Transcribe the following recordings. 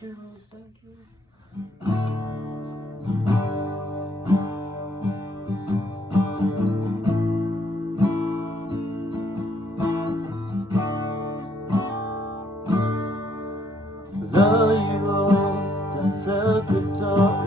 thank you. Love you all, that's a good talk.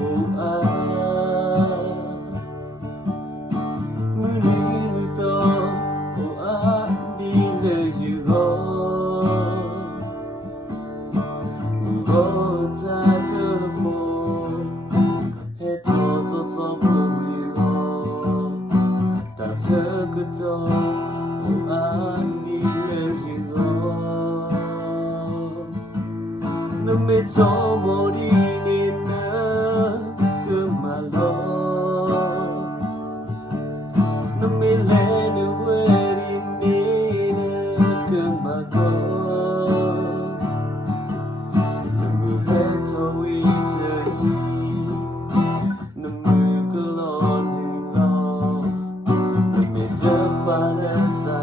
Non mi so morire che malo non mi lene veri nere che mago non mi vedo vita non mi coloni no non mi depaneza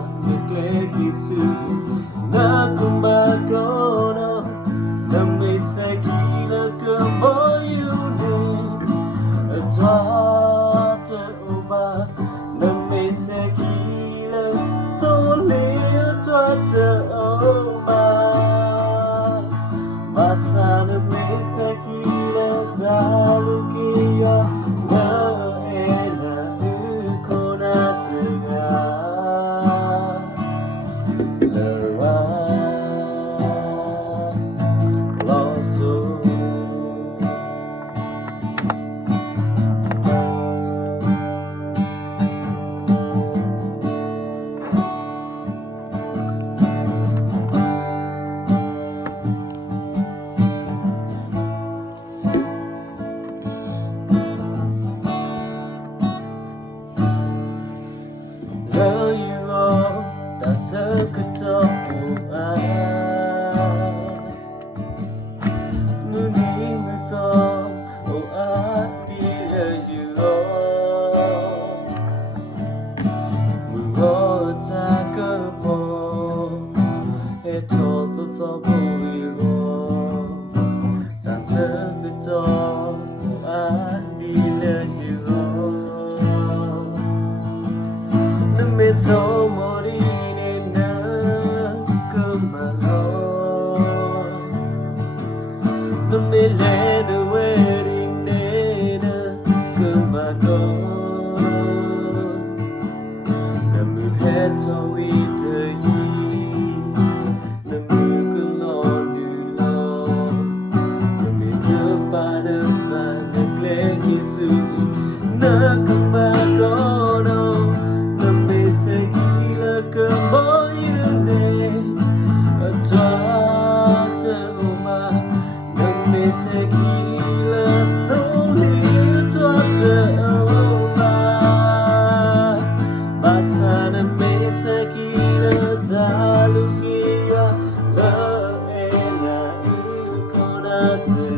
che chisu na kumbagono non mi sai chi la camboiune Tua te uba non mi sai chi la tole tua te uba Masa non mi sai chi la dalu che io na e na ukona te ga Love you all, that's a good talk. No need with all, oh I feel you all. We all talk about it all the boy. That's a good talk, oh I feel you all. Mi so morire come lo non mi lene veri nere come go non mi vedo vita non mi coloni lo non mi depane sana che su na come go Dalu kia la ena ikona te